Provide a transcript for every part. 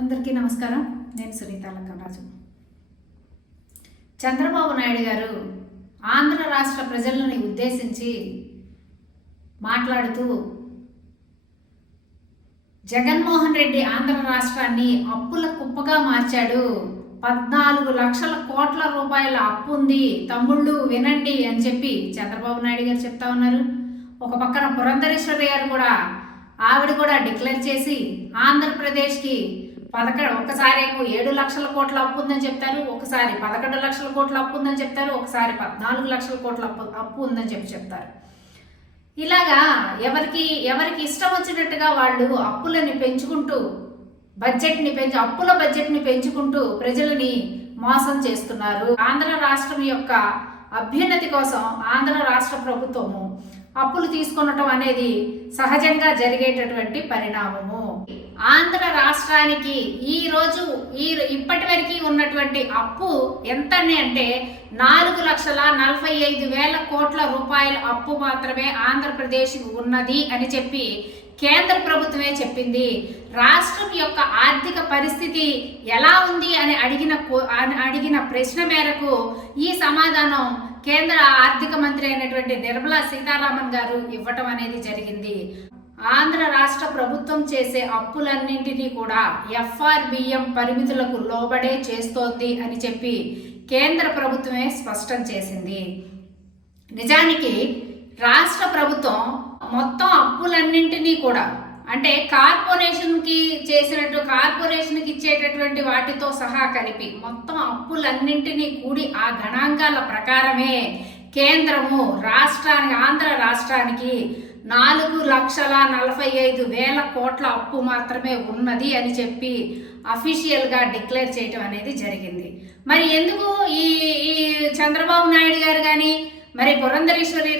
అందరికీ నమస్కారం. నేను సునీత లక్కరాజు. చంద్రబాబు నాయుడు గారు ఆంధ్ర రాష్ట్ర ప్రజలను ఉద్దేశించి మాట్లాడుతూ జగన్మోహన్ రెడ్డి ఆంధ్ర రాష్ట్రాన్ని అప్పుల కుప్పగా మార్చాడు, 14 లక్షల కోట్ల రూపాయల అప్పు ఉంది, తమ్ముళ్ళు వినండి అని చెప్పి చంద్రబాబు నాయుడు గారు చెప్తా ఉన్నారు. ఒక పక్కన పురంధరేశ్వరి గారు కూడా ఆవిడ కూడా డిక్లేర్ చేసి ఆంధ్రప్రదేశ్కి ఒకసారి ఏమో 7 లక్షల కోట్ల అప్పు ఉందని చెప్తారు, ఒకసారి 11 లక్షల కోట్ల అప్పు ఉందని చెప్తారు, ఒకసారి 14 లక్షల కోట్ల అప్పు ఉందని చెప్తారు. ఇలాగా ఎవరికి ఇష్టం వచ్చినట్టుగా వాళ్ళు అప్పులని పెంచుకుంటూ అప్పుల బడ్జెట్ని పెంచుకుంటూ ప్రజలని మోసం చేస్తున్నారు. ఆంధ్ర రాష్ట్రం యొక్క అభ్యున్నతి కోసం ఆంధ్ర రాష్ట్ర ప్రభుత్వము అప్పులు తీసుకొనటం అనేది సహజంగా జరిగేటటువంటి పరిణామము. ఆంధ్ర రాష్ట్రానికి ఇప్పటి వరకు ఉన్నటువంటి అప్పు ఎంత అంటే 4,45,000 కోట్ల రూపాయల అప్పు మాత్రమే ఆంధ్రప్రదేశ్ ఉన్నది అని చెప్పి కేంద్ర ప్రభుత్వమే చెప్పింది. రాష్ట్రం యొక్క ఆర్థిక పరిస్థితి ఎలా ఉంది అని అడిగిన ప్రశ్న మేరకు ఈ సమాధానం కేంద్ర ఆర్థిక మంత్రి అయినటువంటి నిర్మలా సీతారామన్ గారు ఇవ్వటం అనేది జరిగింది. ఆంధ్ర రాష్ట్ర ప్రభుత్వం చేసే అప్పులన్నింటినీ కూడా FRBM పరిమితులకు లోబడే చేస్తోంది అని చెప్పి కేంద్ర ప్రభుత్వమే స్పష్టం చేసింది. నిజానికి రాష్ట్ర ప్రభుత్వం మొత్తం అప్పులన్నింటినీ కూడా అంటే కార్పొరేషన్కి ఇచ్చేటటువంటి వాటితో సహా కలిపి మొత్తం అప్పులన్నింటినీ కూడి ఆ గణాంకాల ప్రకారమే కేంద్రము ఆంధ్ర రాష్ట్రానికి 4,45,000 కోట్ల అప్పు మాత్రమే ఉన్నది అని చెప్పి అఫీషియల్గా డిక్లేర్ చేయటం అనేది జరిగింది. మరి ఎందుకు ఈ చంద్రబాబు నాయుడు గారు కానీ మరి పురంధరేశ్వరి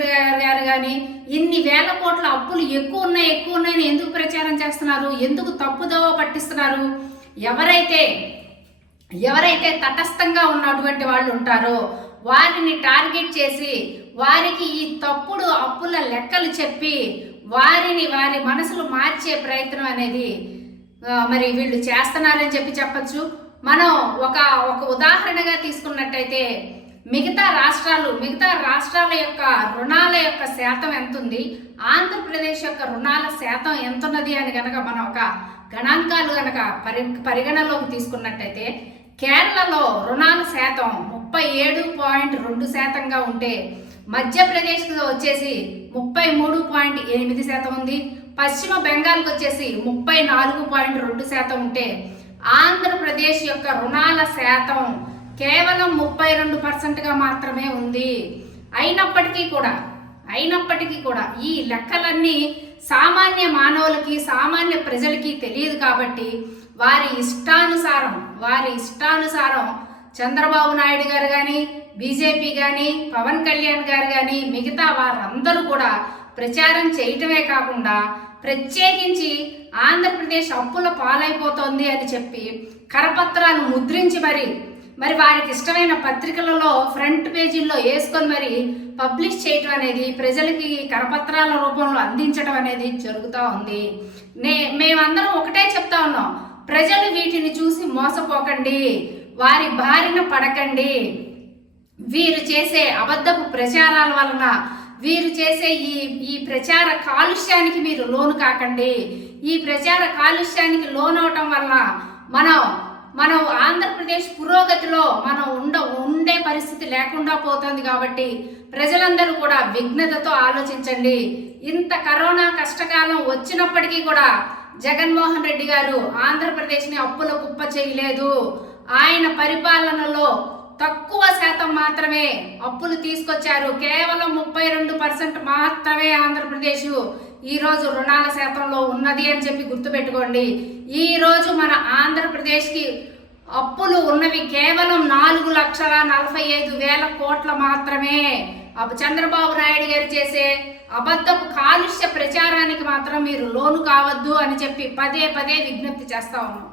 గారు కానీ ఇన్ని వేల కోట్ల అప్పులు ఎక్కువ ఉన్నాయని ఎందుకు ప్రచారం చేస్తున్నారు? ఎందుకు తప్పుదోవ పట్టిస్తున్నారు? ఎవరైతే తటస్థంగా ఉన్నటువంటి వాళ్ళు ఉంటారో వారిని టార్గెట్ చేసి వారికి ఈ తప్పుడు అప్పుల లెక్కలు చెప్పి వారి మనసులు మార్చే ప్రయత్నం అనేది మరి వీళ్ళు చేస్తున్నారని చెప్పచ్చు. మనం ఒక ఉదాహరణగా తీసుకున్నట్టయితే మిగతా రాష్ట్రాల యొక్క రుణాల యొక్క శాతం ఎంత ఉంది, ఆంధ్రప్రదేశ్ యొక్క రుణాల శాతం ఎంత ఉన్నది అని కనుక మనం ఒక గణాంకాలు కనుక పరిగణలోకి తీసుకున్నట్టయితే కేరళలో రుణాల శాతం 37.2% ఉంటే మధ్యప్రదేశ్కి వచ్చేసి 33.8% ఉంది, పశ్చిమ బెంగాల్కి వచ్చేసి 34.2% ఉంటే ఆంధ్రప్రదేశ్ యొక్క రుణాల శాతం కేవలం 32%గా మాత్రమే ఉంది. అయినప్పటికీ కూడా ఈ లెక్కలన్నీ సామాన్య మానవులకి సామాన్య ప్రజలకి తెలియదు కాబట్టి వారి ఇష్టానుసారం చంద్రబాబు నాయుడు గారు కానీ బీజేపీ కానీ పవన్ కళ్యాణ్ గారు కానీ మిగతా వారందరూ కూడా ప్రచారం చేయటమే కాకుండా ప్రత్యేకించి ఆంధ్రప్రదేశ్ అప్పుల పాలైపోతోంది అని చెప్పి కరపత్రాలు ముద్రించి మరి వారికి ఇష్టమైన పత్రికలలో ఫ్రంట్ పేజీల్లో వేసుకొని మరి పబ్లిష్ చేయటం అనేది ప్రజలకి కరపత్రాల రూపంలో అందించడం అనేది జరుగుతూ ఉంది. మేమందరం ఒకటే చెప్తా ఉన్నాం, ప్రజలు వీటిని చూసి మోసపోకండి, వారి బారిన పడకండి. వీరు చేసే అబద్ధపు ప్రచారాల వలన వీరు చేసే ఈ ప్రచార కాలుష్యానికి మీరు లోను కాకండి. ఈ ప్రచార కాలుష్యానికి లోనవటం వలన మనం ఆంధ్రప్రదేశ్ పురోగతిలో ఉండే పరిస్థితి లేకుండా పోతుంది. కాబట్టి ప్రజలందరూ కూడా విఘ్నతతో ఆలోచించండి. ఇంత కరోనా కష్టకాలం వచ్చినప్పటికీ కూడా జగన్మోహన్ రెడ్డి గారు ఆంధ్రప్రదేశ్ని అప్పుల కుప్ప చేయలేదు. ఆయన పరిపాలనలో తక్కువ శాతం మాత్రమే అప్పులు తీసుకొచ్చారు. కేవలం 32% మాత్రమే ఆంధ్రప్రదేశ్ ఈరోజు రుణాల శాతంలో ఉన్నది అని చెప్పి గుర్తుపెట్టుకోండి. ఈరోజు మన ఆంధ్రప్రదేశ్కి అప్పులు ఉన్నవి కేవలం 4,45,000 కోట్ల మాత్రమే. చంద్రబాబు నాయుడు గారు చేసే అబద్ధపు కాలుష్య ప్రచారానికి మాత్రం మీరు లోను కావద్దు అని చెప్పి పదే విజ్ఞప్తి చేస్తా ఉన్నాం.